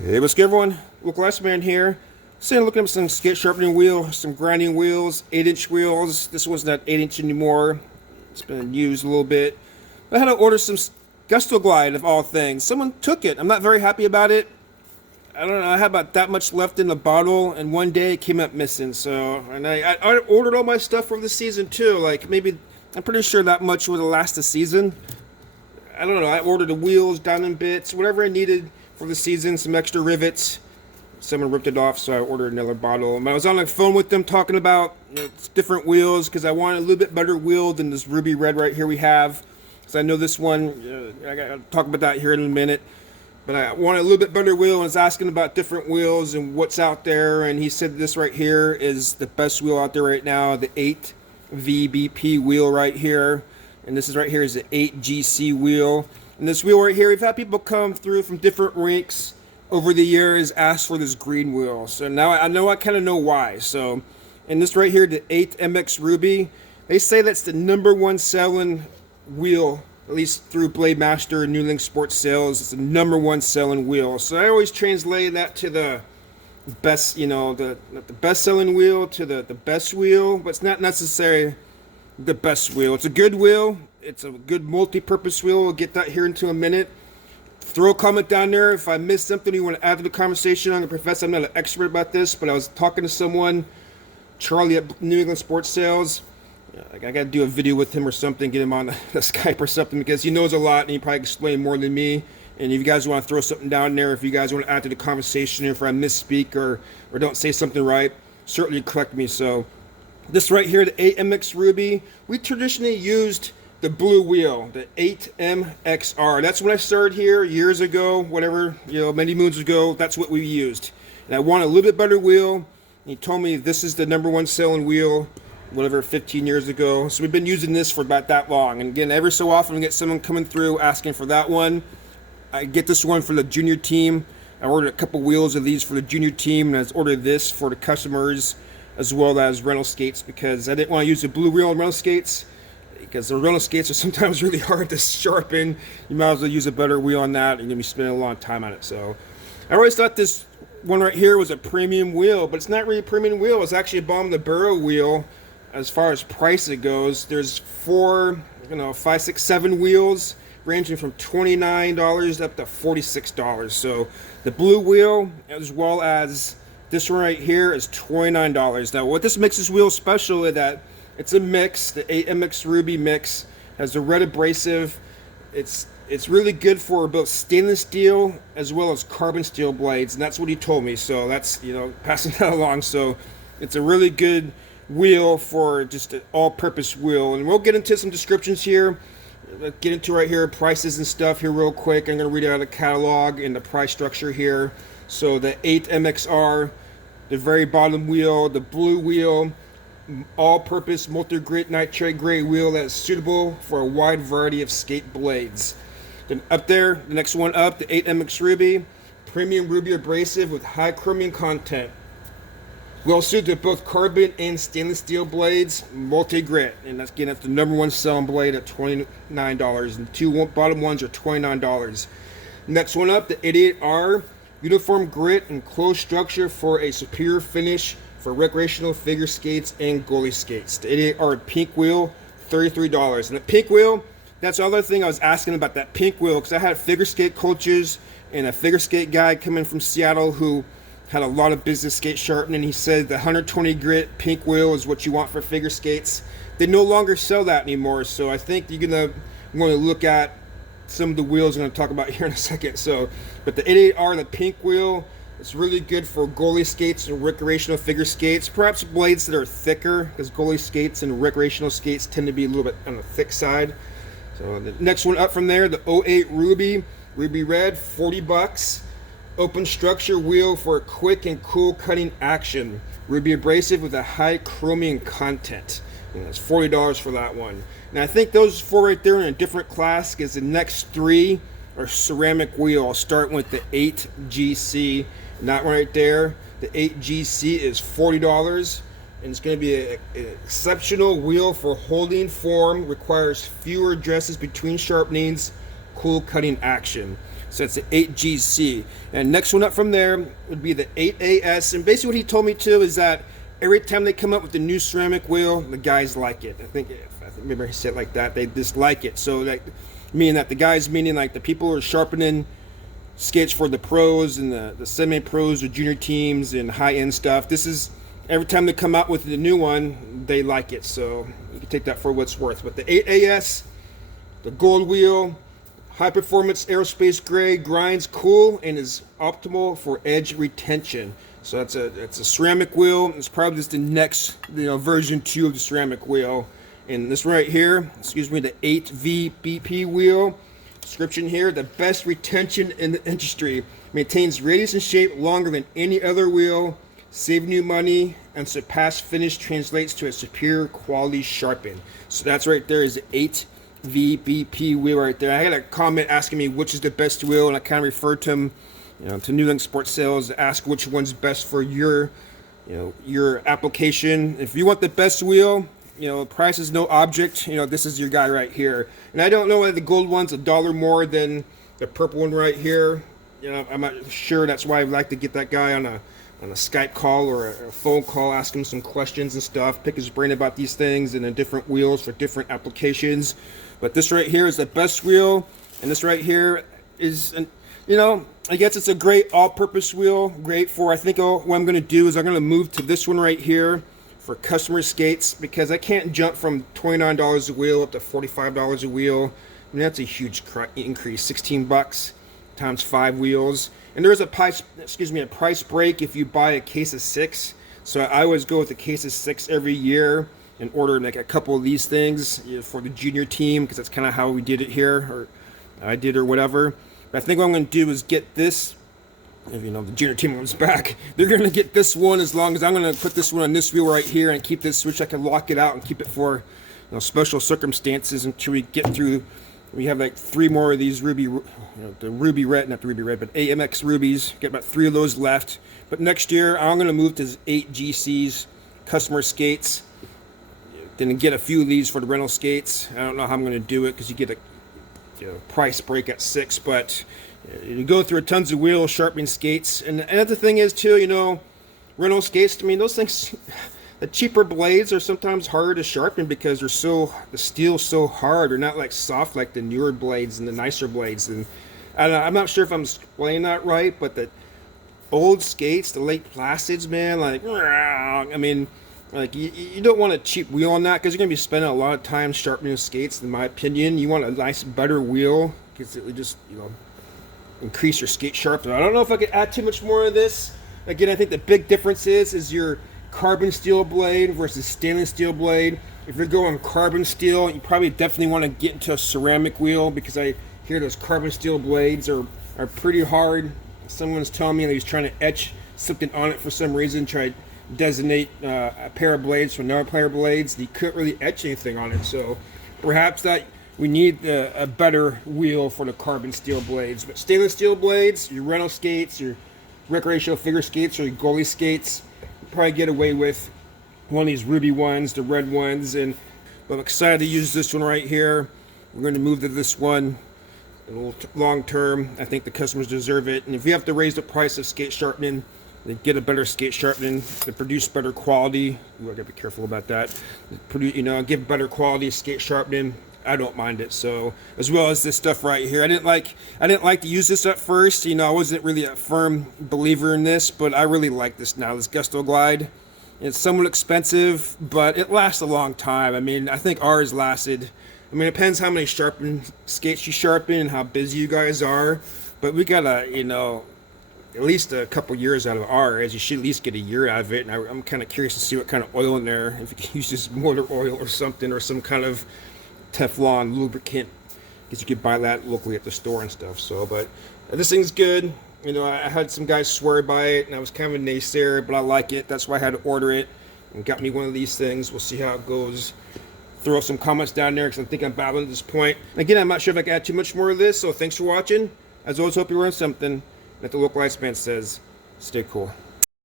Hey, what's good, everyone? Will Glassman here. Saying looking up some skate sharpening wheel, some grinding wheels, 8-inch wheels. This one's not 8-inch anymore. It's been used a little bit. I had to order some Gusto Glide of all things. Someone took it. I'm not very happy about it. I don't know. I had about that much left in the bottle, and one day it came up missing. So, and I ordered all my stuff for the season too. Like maybe I'm pretty sure that much would last the season. I don't know. I ordered the wheels, diamond bits, whatever I needed for the season, some extra rivets. Someone ripped it off, so I ordered another bottle. I was on the phone with them talking about different wheels because I wanted a little bit better wheel than this ruby red right here we have. So I know this one, I got to talk about that here in a minute. But I wanted a little bit better wheel and was asking about different wheels and what's out there. And he said this right here is the best wheel out there right now, the 8VBP wheel right here. And this is right here is the 8GC wheel. And this wheel right here, we've had people come through from different rinks over the years ask for this green wheel. So now I kind of know why. So, and this right here, the 8MX Ruby, they say that's the #1 selling wheel, at least through Blade Master and New Link Sports Sales. It's the #1 selling wheel. So I always translate that to the best, the best selling wheel to the best wheel, but it's not necessarily the best wheel. It's a good wheel. It's a good multi-purpose wheel. We'll get that here into a minute. Throw a comment down there if I missed something you want to add to the conversation. I'm going to profess I'm not an expert about this, but I was talking to someone, Charlie at New England Sports Sales. I got to do a video with him or something, get him on the Skype or something, because he knows a lot and he probably explain more than me. And if you guys want to throw something down there, if you guys want to add to the conversation, if I misspeak or don't say something right, certainly correct me. So this right here, the 8MX Ruby, we traditionally used the blue wheel, the 8MXR. That's when I started here years ago, whatever, many moons ago. That's what we used. And I want a little bit better wheel. And he told me this is the #1 selling wheel, whatever, 15 years ago. So we've been using this for about that long. And again, every so often we get someone coming through asking for that one. I get this one for the junior team. I ordered a couple wheels of these for the junior team, and I ordered this for the customers as well as rental skates because I didn't want to use the blue wheel on rental skates because the rental skates are sometimes really hard to sharpen. You might as well use a better wheel on that. You're going to be spending a long time on it. So I always thought this one right here was a premium wheel, but it's not really a premium wheel. It's actually a bottom of the barrel wheel as far as price it goes. There's 4, 5, 6, 7 wheels ranging from $29 up to $46. So the blue wheel as well as this one right here is $29. Now what this makes this wheel special is that it's a mix. The 8MX Ruby mix has a red abrasive. It's really good for both stainless steel as well as carbon steel blades, and that's what he told me. So that's passing that along. So it's a really good wheel for just an all-purpose wheel. And we'll get into some descriptions here. Let's get into right here prices and stuff here real quick. I'm going to read out the catalog and the price structure here. So the 8MXR, the very bottom wheel, the blue wheel, all-purpose multi-grit nitrate gray wheel that is suitable for a wide variety of skate blades. Then up there, the next one up, the 8MX Ruby, premium ruby abrasive with high chromium content. Well suited to both carbon and stainless steel blades, multi-grit, and that's the #1 selling blade at $29, and the two bottom ones are $29. Next one up, the 88R, uniform grit and closed structure for a superior finish for recreational figure skates and goalie skates. The 88R pink wheel, $33. And the pink wheel, that's the other thing I was asking about that pink wheel, because I had figure skate coaches and a figure skate guy coming from Seattle who had a lot of business skate sharpening. He said the 120 grit pink wheel is what you want for figure skates. They no longer sell that anymore, so I think you're gonna want to look at some of the wheels I'm going to talk about here in a second. So, but the 88R, the pink wheel, it's really good for goalie skates and recreational figure skates. Perhaps blades that are thicker, because goalie skates and recreational skates tend to be a little bit on the thick side. So the next one up from there, the '08 Ruby, Ruby Red, $40. Open structure wheel for a quick and cool cutting action. Ruby abrasive with a high chromium content. And that's $40 for that one. And I think those 4 right there in a different class, because the next 3 are ceramic wheel. I'll start with the 8GC. And that one right there, the 8GC is $40. And it's going to be an exceptional wheel for holding form, requires fewer addresses between sharpenings, cool cutting action. So it's the 8GC. And next one up from there would be the 8AS. And basically what he told me too is that every time they come up with a new ceramic wheel, the guys like it. I think remember he said it like that, they dislike it. So like, meaning that the guys, meaning like the people who are sharpening skates for the pros and the semi-pros or junior teams and high-end stuff, this is, every time they come out with the new one, they like it. So you can take that for what it's worth. But the 8AS, the gold wheel, high performance aerospace grade, grinds cool and is optimal for edge retention. So it's a ceramic wheel. It's probably just the next version 2 of the ceramic wheel. And this right here, excuse me, the 8VBP wheel. Description here: the best retention in the industry. Maintains radius and shape longer than any other wheel. Saving you money, and surpassed finish translates to a superior quality sharpen. So that's right there is the 8VBP wheel right there. I had a comment asking me which is the best wheel, and I kind of referred to him, to New England Sports Sales to ask which one's best for your application. If you want the best wheel, price is no object. This is your guy right here. And I don't know whether the gold one's $1 more than the purple one right here. I'm not sure. That's why I'd like to get that guy on a Skype call or a phone call, ask him some questions and stuff, pick his brain about these things and the different wheels for different applications. But this right here is the best wheel, and this right here is, I guess it's a great all-purpose wheel. Great for, I think what I'm going to do is I'm going to move to this one right here for customer skates, because I can't jump from $29 a wheel up to $45 a wheel. I mean, that's a huge increase. 16 bucks times 5 wheels. And there's a price break if you buy a case of 6. So I always go with a case of 6 every year and order like a couple of these things for the junior team, because that's kind of how we did it here, or I did, or whatever. But I think what I'm going to do is get this. If the junior team comes back, they're going to get this one, as long as I'm going to put this one on this wheel right here and keep this switch. I can lock it out and keep it for special circumstances until we get through. We have like 3 more of these ruby, the ruby red, not the ruby red, but AMX rubies. Get about 3 of those left. But next year I'm going to move to 8GCs, customer skates. Then get a few of these for the rental skates. I don't know how I'm going to do it, because you get a price break at 6, but you go through tons of wheels, sharpening skates. And the thing is too, rental skates, I mean, those things, the cheaper blades are sometimes harder to sharpen because the steel's so hard. They're not like soft like the newer blades and the nicer blades. And I'm not sure if I'm explaining that right, but the old skates, the late plastids, man, like, I mean, like you don't want a cheap wheel on that, because you're going to be spending a lot of time sharpening skates, in my opinion. You want a nice, better wheel, because it would just, increase your skate sharpness. I don't know if I could add too much more of this. Again, I think the big difference is your carbon steel blade versus stainless steel blade. If you're going carbon steel, you probably definitely want to get into a ceramic wheel, because I hear those carbon steel blades are pretty hard. Someone's telling me that he's trying to etch something on it for some reason, try to designate a pair of blades from another pair of blades. He couldn't really etch anything on it, so perhaps that we need a better wheel for the carbon steel blades. But stainless steel blades, your rental skates, your recreational figure skates, or your goalie skates, you probably get away with one of these ruby ones, the red ones. But I'm excited to use this one right here. We're going to move to this one a little long term. I think the customers deserve it. And if you have to raise the price of skate sharpening, then get a better skate sharpening to produce better quality. Ooh, I gotta be careful about that. Give better quality skate sharpening. I don't mind it. So, as well as this stuff right here, I didn't like to use this at first. I wasn't really a firm believer in this, but I really like this now. This Gusto Glide. It's somewhat expensive, but it lasts a long time. I mean, I think ours lasted. I mean, it depends how many skates you sharpen and how busy you guys are. But we got at least a couple years out of ours. You should at least get a year out of it. And I'm kind of curious to see what kind of oil in there. If you can use this motor oil or something, or some kind of Teflon lubricant, because you could buy that locally at the store and stuff. So, but this thing's good. I had some guys swear by it, and I was kind of a naysayer, but I like it. That's why I had to order it and got me one of these things. We'll see how it goes. Throw some comments down there, because I think I'm babbling at this point. Again, I'm not sure if I can add too much more of this, so thanks for watching. As always, hope you learned something. That the local ice man says, stay cool.